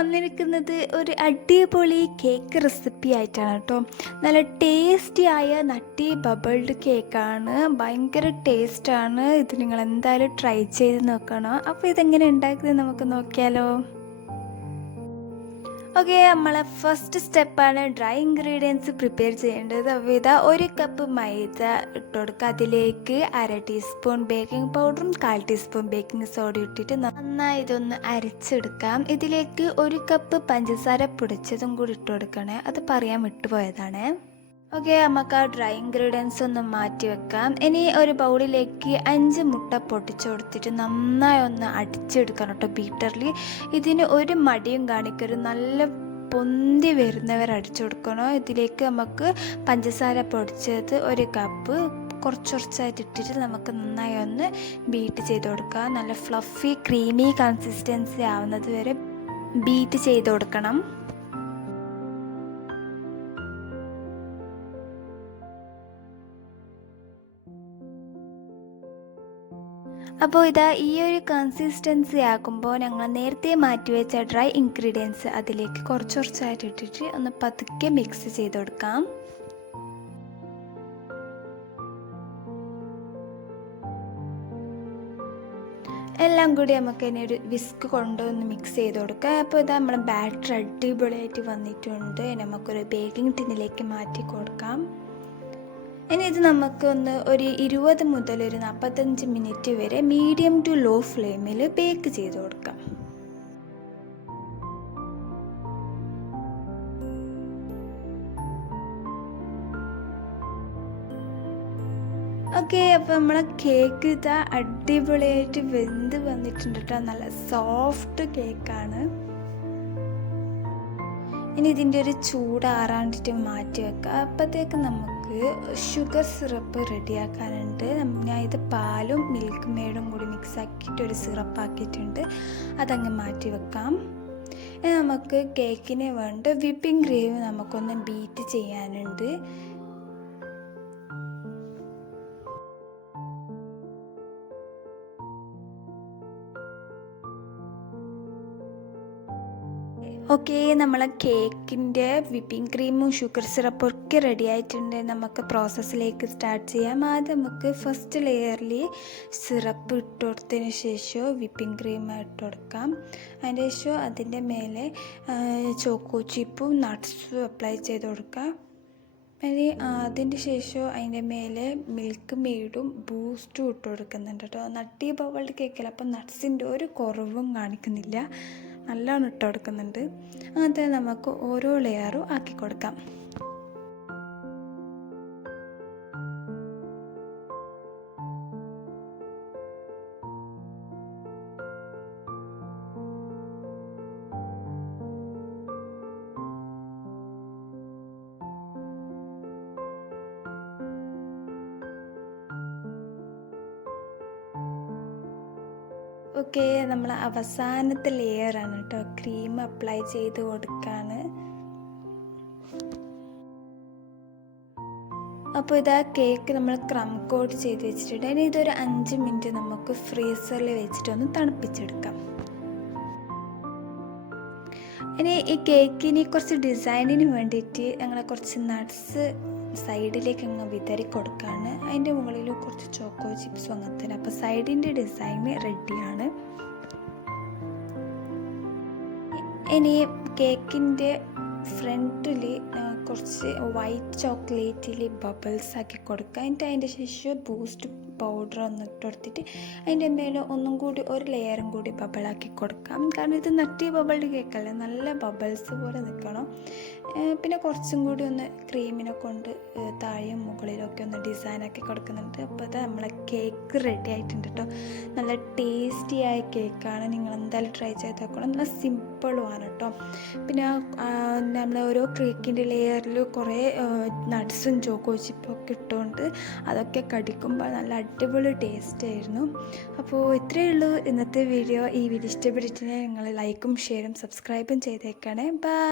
വന്നിരിക്കുന്നത് ഒരു അടിപൊളി കേക്ക് റെസിപ്പി ആയിട്ടാണ് കേട്ടോ. നല്ല ടേസ്റ്റി ആയ നട്ടി ബബിൾഡ് കേക്കാണ്. ഭയങ്കര ടേസ്റ്റാണ്. ഇത് നിങ്ങൾ എന്തായാലും ട്രൈ ചെയ്ത് നോക്കണം. അപ്പോൾ ഇതെങ്ങനെ ഉണ്ടാക്കുന്നത് നമുക്ക് നോക്കിയാലോ. ഓക്കെ, നമ്മളെ ഫസ്റ്റ് സ്റ്റെപ്പാണ് ഡ്രൈ ഇൻഗ്രീഡിയൻസ് പ്രിപ്പയർ ചെയ്യേണ്ടത്. അപ്പോൾ ഇതാ 1 കപ്പ് മൈദ ഇട്ട് കൊടുക്കുക. അതിലേക്ക് 1/2 ടീസ്പൂൺ ബേക്കിംഗ് പൗഡറും 1/4 ടീസ്പൂൺ ബേക്കിംഗ് സോഡ ഇട്ടിട്ട് നന്നായി ഇതൊന്ന് അരച്ചെടുക്കാം. ഇതിലേക്ക് 1 കപ്പ് പഞ്ചസാര പൊടിച്ചതും കൂടി ഇട്ട് കൊടുക്കണേ, അത് പറയാൻ വിട്ടുപോയതാണ്. ഓക്കെ, നമുക്ക് ആ ഡ്രൈ ഇൻഗ്രീഡിയൻസ് ഒന്ന് മാറ്റി വെക്കാം. ഇനി ഒരു ബൗളിലേക്ക് 5 മുട്ട പൊട്ടിച്ചു കൊടുത്തിട്ട് നന്നായി ഒന്ന് അടിച്ചെടുക്കണം കേട്ടോ ബീറ്ററിൽ. ഇതിന് ഒരു മടിയും കാണിക്കരുത്, നല്ല പൊന്തി വരുന്നവർ അടിച്ചു കൊടുക്കണം. ഇതിലേക്ക് നമുക്ക് പഞ്ചസാര പൊടിച്ചത് 1 കപ്പ് കുറച്ചായിട്ട് ഇട്ടിട്ട് നമുക്ക് നന്നായി ഒന്ന് ബീറ്റ് ചെയ്ത് കൊടുക്കാം. നല്ല ഫ്ലഫി ക്രീമി കൺസിസ്റ്റൻസി ആവുന്നത് വരെ ബീറ്റ് ചെയ്ത് കൊടുക്കണം. അപ്പോൾ ഇതാ ഈ ഒരു കൺസിസ്റ്റൻസി ആക്കുമ്പോൾ ഞങ്ങൾ നേരത്തെ മാറ്റി വെച്ച ഡ്രൈ ഇൻഗ്രീഡിയൻസ് അതിലേക്ക് കുറച്ചായിട്ട് ഇട്ടിട്ട് ഒന്ന് പതുക്കെ മിക്സ് ചെയ്ത് കൊടുക്കാം. എല്ലാം കൂടി നമുക്ക് ഇനി ഒരു വിസ്ക് കൊണ്ടൊന്ന് മിക്സ് ചെയ്ത് കൊടുക്കാം. അപ്പോൾ ഇതാ നമ്മുടെ ബാറ്റർ അടിപൊളിയായിട്ട് വന്നിട്ടുണ്ട്. നമുക്കൊരു ബേക്കിംഗ് ടിന്നിലേക്ക് മാറ്റി കൊടുക്കാം. ഇനി ഇത് നമുക്കൊന്ന് ഒരു 20 മുതൽ ഒരു 45 മിനിറ്റ് വരെ മീഡിയം ടു ലോ ഫ്ലെയിമിൽ ബേക്ക് ചെയ്ത് കൊടുക്കാം. ഓക്കെ, അപ്പോൾ നമ്മളെ കേക്ക് ഇതാ അടിപൊളിയായിട്ട് വെന്ത് വന്നിട്ടുണ്ട് കേട്ടോ. നല്ല സോഫ്റ്റ് കേക്കാണ്. ഇനി ഇതിൻ്റെ ഒരു ചൂടാറാണ്ടിട്ട് മാറ്റി വെക്കുക. അപ്പോഴത്തേക്ക് നമുക്ക് ഷുഗർ സിറപ്പ് റെഡിയാക്കാനുണ്ട്. ഞാൻ ഇത് പാലും മിൽക്ക് മെയ്ഡും കൂടി മിക്സ് ആക്കിയിട്ട് ഒരു സിറപ്പാക്കിയിട്ടുണ്ട്, അതങ്ങ് മാറ്റി വെക്കാം. നമുക്ക് കേക്കിന് വേണ്ട വിപ്പിംഗ് ക്രീം നമുക്കൊന്ന് ബീറ്റ് ചെയ്യാനുണ്ട്. ഓക്കെ, നമ്മളെ കേക്കിൻ്റെ വിപ്പിംഗ് ക്രീമും ഷുഗർ സിറപ്പും ഒക്കെ റെഡി ആയിട്ടുണ്ട്. നമുക്ക് പ്രോസസ്സിലേക്ക് സ്റ്റാർട്ട് ചെയ്യാം. ആദ്യം നമുക്ക് ഫസ്റ്റ് ലെയറിൽ സിറപ്പ് ഇട്ട് കൊടുത്തതിന് ശേഷം വിപ്പിംഗ് ക്രീം ഇട്ട് കൊടുക്കാം. അതിൻ്റെ ശേഷം അതിൻ്റെ മേലെ ചോക്കോ ചിപ്പും നട്ട്സും അപ്ലൈ ചെയ്ത് കൊടുക്കാം. ഇനി അതിൻ്റെ ശേഷം അതിൻ്റെ മേലെ മിൽക്ക് മെയ്ഡും ബൂസ്റ്റും ഇട്ട് കൊടുക്കുന്നുണ്ട് കേട്ടോ. നട്ടി ബബിൾഡ് കേക്കിൽ അപ്പം നട്ട്സിൻ്റെ ഒരു കുറവും കാണിക്കുന്നില്ല, നല്ലോണം ഇട്ട് കൊടുക്കുന്നുണ്ട്. അങ്ങനത്തെ നമുക്ക് ഓരോ ലെയറും ആക്കി കൊടുക്കാം. ഓക്കെ, നമ്മൾ അവസാനത്തെ ലെയറാണ് കേട്ടോ. ക്രീം അപ്ലൈ ചെയ്ത് കൊടുക്കുകയാണ്. അപ്പോൾ ഇതാ കേക്ക് നമ്മൾ ക്രം കോട്ട് ചെയ്ത് വെച്ചിട്ടുണ്ട്. ഇനി ഇതൊരു 5 മിനിറ്റ് നമുക്ക് ഫ്രീസറിൽ വെച്ചിട്ടൊന്ന് തണുപ്പിച്ചെടുക്കാം. ഇനി ഈ കേക്കിന് കുറച്ച് ഡിസൈനിന് വേണ്ടിയിട്ട് ഞങ്ങൾ കുറച്ച് നട്ട്സ് സൈഡിലേക്ക് അങ്ങ് വിതറി കൊടുക്കുകയാണ്. അതിൻ്റെ മുകളിൽ കുറച്ച് ചോക്കോ ചിപ്സും അങ്ങനത്തെ. അപ്പോൾ സൈഡിൻ്റെ ഡിസൈൻ റെഡിയാണ്. ഇനി കേക്കിൻ്റെ ഫ്രണ്ടിൽ കുറച്ച് വൈറ്റ് ചോക്ലേറ്റിൽ ബബിൾസ് ആക്കി കൊടുക്കുക. എന്നിട്ട് അതിൻ്റെ ശേഷം ബൂസ്റ്റ് പൗഡർ ഒന്ന് ഇട്ട് കൊടുത്തിട്ട് അതിൻ്റെ മേലെ ഒന്നും കൂടി ഒരു ലെയറും കൂടി ബബിളാക്കി കൊടുക്കാം. കാരണം ഇത് നട്ടി ബബിൾഡ് കേക്കല്ലേ, നല്ല ബബിൾസ് പോലെ നിൽക്കണം. പിന്നെ കുറച്ചും കൂടി ഒന്ന് ക്രീമിനെ കൊണ്ട് താഴെയും മുകളിലൊക്കെ ഒന്ന് ഡിസൈനാക്കി കൊടുക്കുന്നുണ്ട്. അപ്പോൾ അത് നമ്മളെ കേക്ക് റെഡി ആയിട്ടുണ്ട് കേട്ടോ. നല്ല ടേസ്റ്റിയായ കേക്കാണ്. നിങ്ങൾ എന്തായാലും ട്രൈ ചെയ്ത് നോക്കണം. നല്ല സിമ്പിളുമാണ് കേട്ടോ. പിന്നെ നമ്മൾ ഓരോ കേക്കിൻ്റെ ലെയറിൽ കുറേ നട്ട്സും ചോക്കോ ചിപ്പും ഒക്കെ ഇട്ടുകൊണ്ട് അതൊക്കെ കടിക്കുമ്പോൾ നല്ല അടിപൊളി ടേസ്റ്റ് ആയിരുന്നു. അപ്പോൾ ഇത്രയേ ഉള്ളൂ ഇന്നത്തെ വീഡിയോ. ഈ വീഡിയോ ഇഷ്ടപ്പെട്ടിട്ടുണ്ടെങ്കിൽ നിങ്ങൾ ലൈക്കും ഷെയറും സബ്സ്ക്രൈബും ചെയ്തേക്കണേ. ബൈ.